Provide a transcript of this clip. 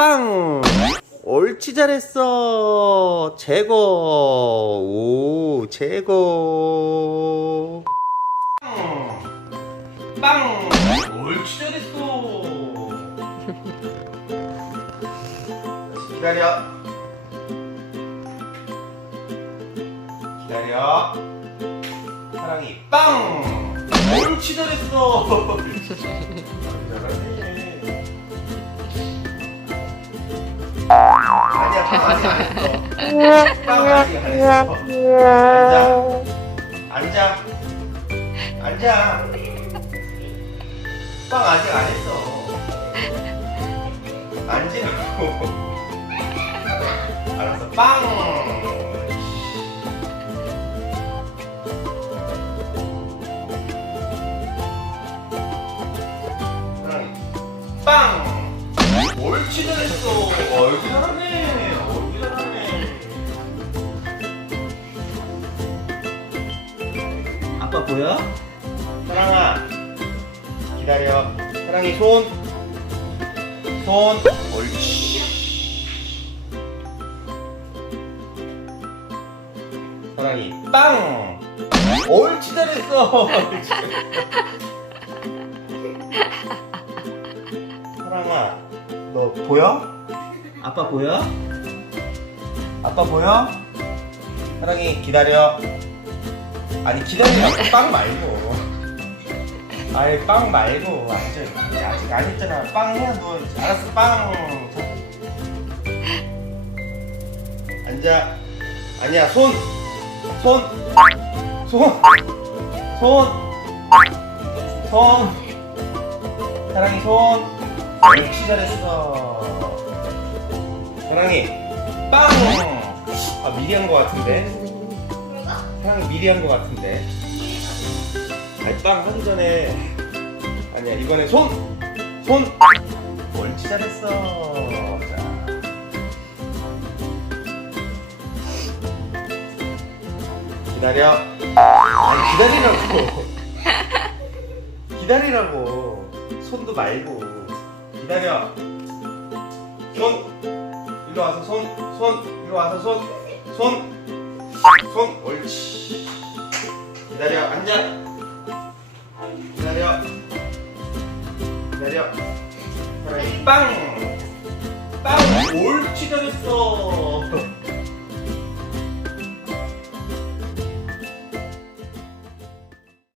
빵! 옳지 잘했어. 제거. 오, 제거. 빵! 옳지 잘했어. 기다려. 기다려. 사랑이 빵! 옳지 잘했어. 아니야, 빵 아직 안 했어. 빵 아직 안 했어. 앉아. 앉아. 앉아. 빵 아직 안 했어. 앉으라고. 알았어. 빵. 빵. 옳지 잘했어. 아빠 보여? 사랑아. 기다려. 사랑이 손. 손. 옳지. 사랑이 빵. 옳지 잘했어. 사랑아, 너 보여? 아빠 보여? 아빠 보여? 사랑이 기다려. 아니 기다리라고 빵 말고. 아이 빵 말고 앉아. 아직 안 했잖아. 빵 해야 너. 알았어 빵. 자. 앉아. 아니야 손. 손. 손. 손. 손. 사랑이 손. 옳지 잘했어. 사랑이 빵. 아 미리 한 거 같은데. 사랑이 미리 한거 같은데. 아니 빵 하기 전에 아니야 이번에 손. 손. 옳지 잘했어. 자. 기다려. 아니 기다리라고. 기다리라고. 손도 말고. 기다려. 손. 일로 와서 손. 손. 일로 와서 손. 손. 손. 옳지. 기다려. 앉아. 기다려. 기다려. 사랑이 빵. 빵. 옳지 잘했어.